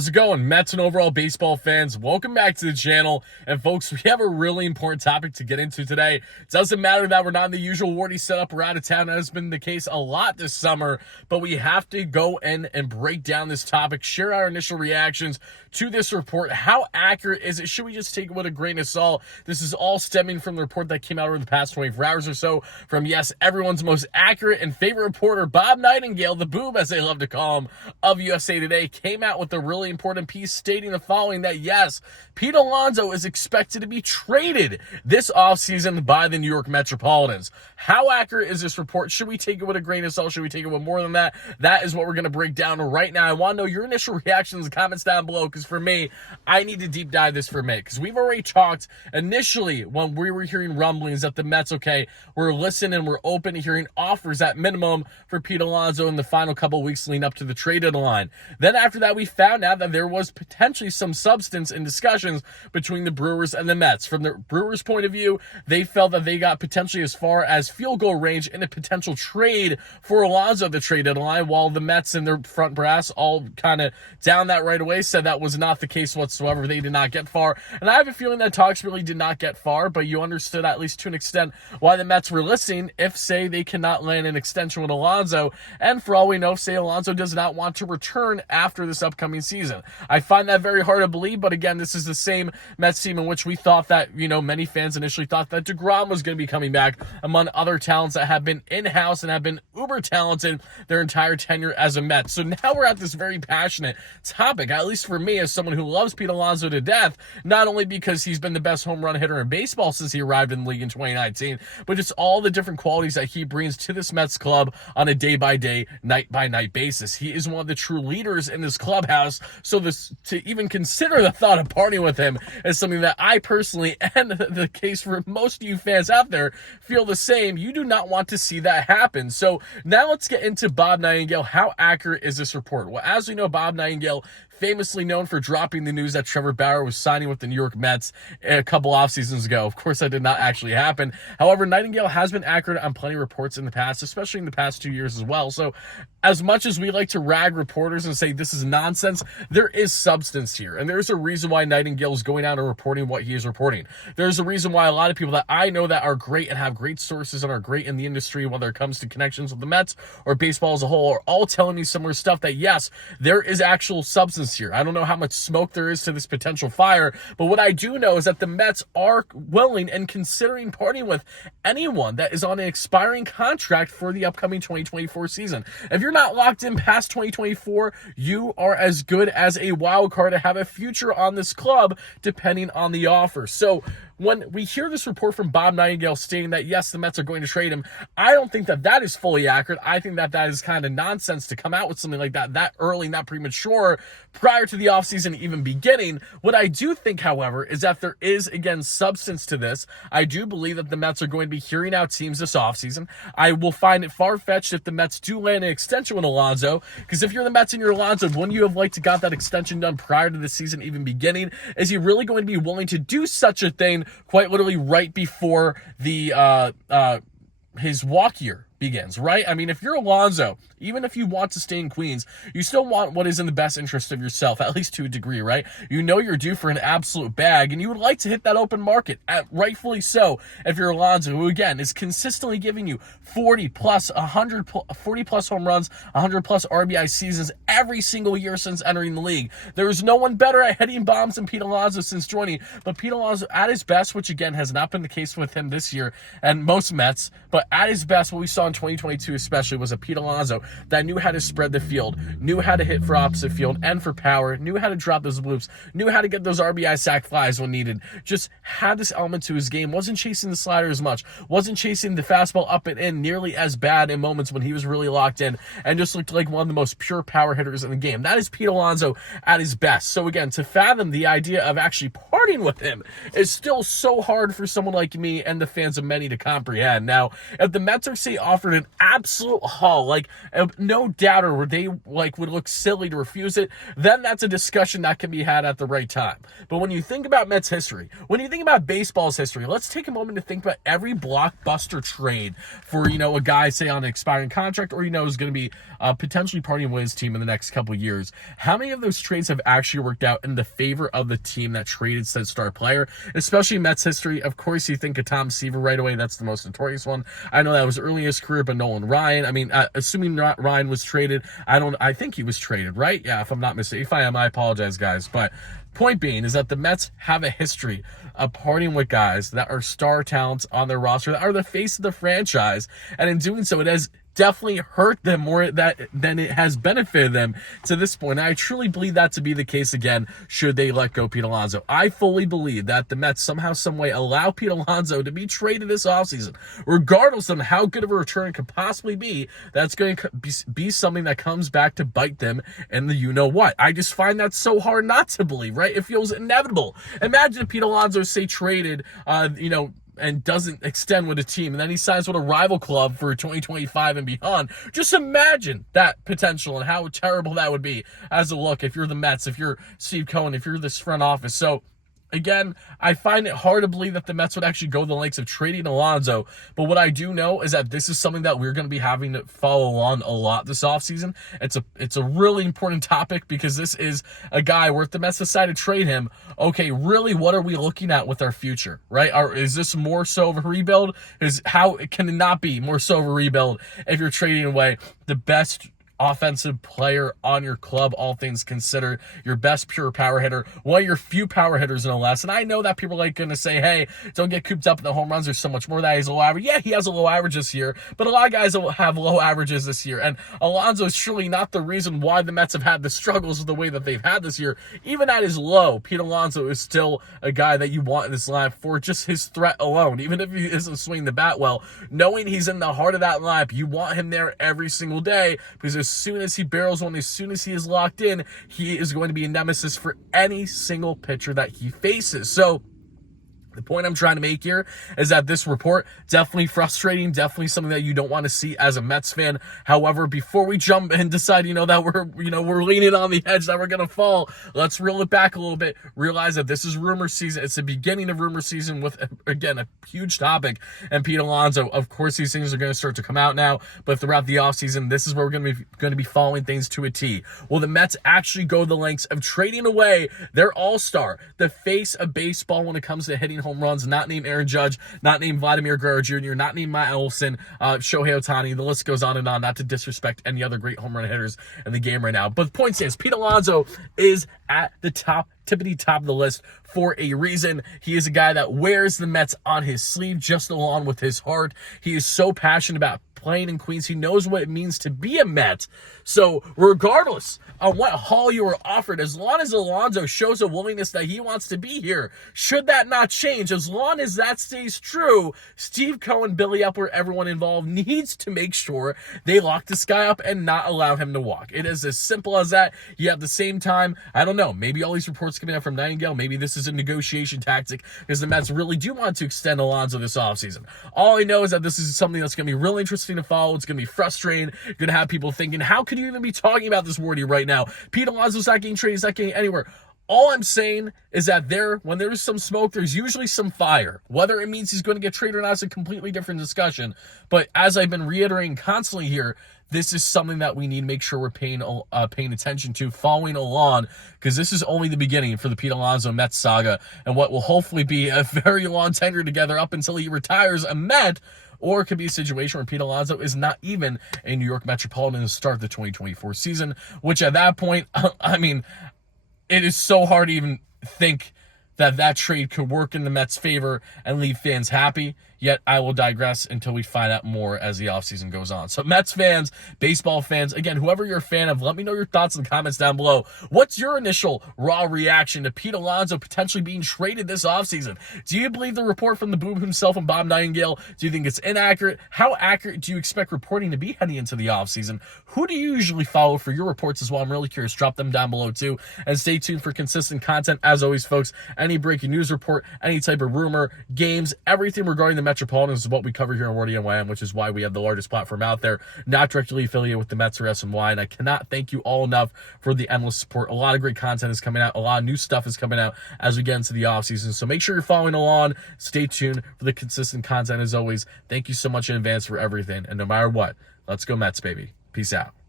How's it going, Mets and overall baseball fans? Welcome back to the channel. And folks, we have a really important topic to get into today. It doesn't matter that we're not in the usual Wardy setup. We're out of town. That has been the case a lot this summer. But we have to go in and break down this topic, share our initial reactions to this report. How accurate is it? Should we just take it with a grain of salt? This is all stemming from the report that came out over the past 24 hours or so from, yes, everyone's most accurate and favorite reporter, Bob Nightengale, the boob, as they love to call him, of USA Today, came out with a really important piece stating the following: that yes, Pete Alonso is expected to be traded this offseason by the New York Metropolitans. How accurate is this report? Should we take it with a grain of salt? Should we take it with more than that? That is what we're going to break down right now. I want to know your initial reactions and comments down below, because for me, I need to deep dive this for a minute, because we've already talked initially when we were hearing rumblings that the Mets, okay, we're listening and we're open to hearing offers at minimum for Pete Alonso in the final couple of weeks leading up to the trade deadline. Then after that, we found out that there was potentially some substance in discussions between the Brewers and the Mets. From the Brewers' point of view, they felt that they got potentially as far as field goal range in a potential trade for Alonso at the trade deadline, while the Mets and their front brass all kind of down that right away said that was not the case whatsoever. They did not get far. And I have a feeling that talks really did not get far, but you understood at least to an extent why the Mets were listening if, say, they cannot land an extension with Alonso. And for all we know, say Alonso does not want to return after this upcoming season. I find that very hard to believe, but again, this is the same Mets team in which we thought that, many fans initially thought that DeGrom was going to be coming back, among other talents that have been in-house and have been uber talented their entire tenure as a Met. So now we're at this very passionate topic, at least for me as someone who loves Pete Alonso to death, not only because he's been the best home run hitter in baseball since he arrived in the league in 2019, but just all the different qualities that he brings to this Mets club on a day-by-day, night-by-night basis. He is one of the true leaders in this clubhouse, so to even consider the thought of partying with him is something that I personally, and the case for most of you fans out there, feel the same. You do not want to see that happen. So now let's get into Bob Nightengale. How accurate is this report? Well, as we know, Bob Nightengale, famously known for dropping the news that Trevor Bauer was signing with the New York Mets a couple off seasons ago. Of course, that did not actually happen. However, Nightengale has been accurate on plenty of reports in the past, especially in the past 2 years as well. So as much as we like to rag reporters and say this is nonsense, there is substance here. And there's a reason why Nightengale is going out and reporting what he is reporting. There's a reason why a lot of people that I know that are great and have great sources and are great in the industry, whether it comes to connections with the Mets or baseball as a whole, are all telling me similar stuff that yes, there is actual substance here. I don't know how much smoke there is to this potential fire, but what I do know is that the Mets are willing and considering partying with anyone that is on an expiring contract for the upcoming 2024 season. If you're not locked in past 2024, you are as good as a wild card to have a future on this club depending on the offer. So when we hear this report from Bob Nightengale stating that, yes, the Mets are going to trade him, I don't think that that is fully accurate. I think that that is kind of nonsense to come out with something like that early, not premature, prior to the offseason even beginning. What I do think, however, is that there is, again, substance to this. I do believe that the Mets are going to be hearing out teams this offseason. I will find it far-fetched if the Mets do land an extension with Alonso, because if you're the Mets and you're Alonso, wouldn't you have liked to got that extension done prior to the season even beginning? Is he really going to be willing to do such a thing quite literally right before the his walk year begins, right? I mean, if you're Alonso, even if you want to stay in Queens, you still want what is in the best interest of yourself, at least to a degree, right? You know you're due for an absolute bag, and you would like to hit that open market, rightfully so, if you're Alonso, who, again, is consistently giving you 40 plus home runs, 100 plus RBI seasons every single year since entering the league. There is no one better at hitting bombs than Pete Alonso since joining, but Pete Alonso at his best, which again has not been the case with him this year and most Mets, but at his best, what we saw in 2022 especially was a Pete Alonso that knew how to spread the field, knew how to hit for opposite field and for power, knew how to drop those bloops, knew how to get those RBI sac flies when needed, just had this element to his game, wasn't chasing the slider as much, wasn't chasing the fastball up and in nearly as bad in moments when he was really locked in, and just looked like one of the most pure power hitters in the game. That is Pete Alonso at his best. So again, to fathom the idea of actually parting with him is still so hard for someone like me and the fans of many to comprehend. Now, if the Mets are, say, offering offered an absolute haul, like no doubter where they like would look silly to refuse it, then that's a discussion that can be had at the right time. But when you think about Mets history, when you think about baseball's history, let's take a moment to think about every blockbuster trade for, a guy, say, on an expiring contract or, is going to be potentially parting with his team in the next couple of years. How many of those trades have actually worked out in the favor of the team that traded said star player, especially in Mets history? Of course, you think of Tom Seaver right away. That's the most notorious one. I know that was early in his career, but Nolan Ryan, assuming Ryan was traded, I think he was traded, right? Yeah, if I'm not mistaken. If I am, I apologize, guys. But point being is that the Mets have a history of parting with guys that are star talents on their roster, that are the face of the franchise. And in doing so, it has definitely hurt them more than it has benefited them to this point. And I truly believe that to be the case again, should they let go Pete Alonso. I fully believe that the Mets somehow, some way allow Pete Alonso to be traded this offseason, regardless of how good of a return it could possibly be. That's going to be something that comes back to bite them and the you-know-what. I just find that so hard not to believe, right? It feels inevitable. Imagine if Pete Alonso, say, traded, and doesn't extend with a team, and then he signs with a rival club for 2025 and beyond. Just imagine that potential and how terrible that would be as a look if you're the Mets, if you're Steve Cohen, if you're this front office. So, again, I find it hard to believe that the Mets would actually go the lengths of trading Alonso, but what I do know is that this is something that we're going to be having to follow along a lot this offseason. It's a really important topic because this is a guy where if the Mets decide to trade him, okay, really, what are we looking at with our future, right? Is this more so of a rebuild? How can it not be more so of a rebuild if you're trading away the best offensive player on your club, all things considered, your best pure power hitter, one of your few power hitters, no less. And I know that people are going to say, hey, don't get cooped up in the home runs. There's so much more that he's a low average. Yeah, he has a low average this year, but a lot of guys will have low averages this year. And Alonso is surely not the reason why the Mets have had the struggles the way that they've had this year. Even at his low, Pete Alonso is still a guy that you want in this lineup for just his threat alone. Even if he isn't swinging the bat well, knowing he's in the heart of that lineup, you want him there every single day, because as soon as he barrels one, as soon as he is locked in, he is going to be a nemesis for any single pitcher that he faces. So the point I'm trying to make here is that this report, definitely frustrating, definitely something that you don't want to see as a Mets fan. However, before we jump and decide, that we're leaning on the edge, that we're going to fall, let's reel it back a little bit, realize that this is rumor season. It's the beginning of rumor season with, again, a huge topic. And Pete Alonso, of course, these things are going to start to come out now, but throughout the offseason, this is where we're going to be following things to a T. Will the Mets actually go the lengths of trading away their all-star, the face of baseball when it comes to hitting home runs, not named Aaron Judge, not named Vladimir Guerrero Jr., not named Matt Olson, Shohei Ohtani, the list goes on, not to disrespect any other great home run hitters in the game right now. But the point is, Pete Alonso is at the tippity top of the list for a reason. He is a guy that wears the Mets on his sleeve, just along with his heart. He is so passionate about playing in Queens. He knows what it means to be a Met. So regardless of what haul you were offered, as long as Alonso shows a willingness that he wants to be here, should that not change, as long as that stays true, Steve Cohen, Billy Epler, everyone involved needs to make sure they lock this guy up and not allow him to walk. It is as simple as that. Yet at the same time, I don't know, maybe all these reports coming out from Nightengale, maybe this is a negotiation tactic because the Mets really do want to extend Alonso this offseason. All I know is that this is something that's going to be really interesting to follow. It's going to be frustrating. You're going to have people thinking, how could you even be talking about this, Wardy, right now? Pete Alonso's not getting traded. He's not getting anywhere. All I'm saying is that when there's some smoke, there's usually some fire. Whether it means he's going to get traded or not is a completely different discussion. But as I've been reiterating constantly here, this is something that we need to make sure we're paying attention to, following along, because this is only the beginning for the Pete Alonso Mets saga and what will hopefully be a very long tenure together up until he retires a Met. Or it could be a situation where Pete Alonso is not even a New York Metropolitan to start the 2024 season, which at that point, it is so hard to even think that trade could work in the Mets' favor and leave fans happy. Yet I will digress until we find out more as the offseason goes on. So Mets fans, baseball fans, again, whoever you're a fan of, let me know your thoughts in the comments down below. What's your initial raw reaction to Pete Alonso potentially being traded this offseason? Do you believe the report from the Boob himself and Bob Nightengale? Do you think it's inaccurate? How accurate do you expect reporting to be heading into the offseason? Who do you usually follow for your reports as well? I'm really curious. Drop them down below too. And stay tuned for consistent content. As always, folks, any breaking news report, any type of rumor, games, everything regarding the Metropolitans is what we cover here on WardyNYM, which is why we have the largest platform out there, not directly affiliated with the Mets or SNY. And I cannot thank you all enough for the endless support. A lot of great content is coming out. A lot of new stuff is coming out as we get into the offseason. So make sure you're following along. Stay tuned for the consistent content as always. Thank you so much in advance for everything. And no matter what, let's go Mets, baby. Peace out.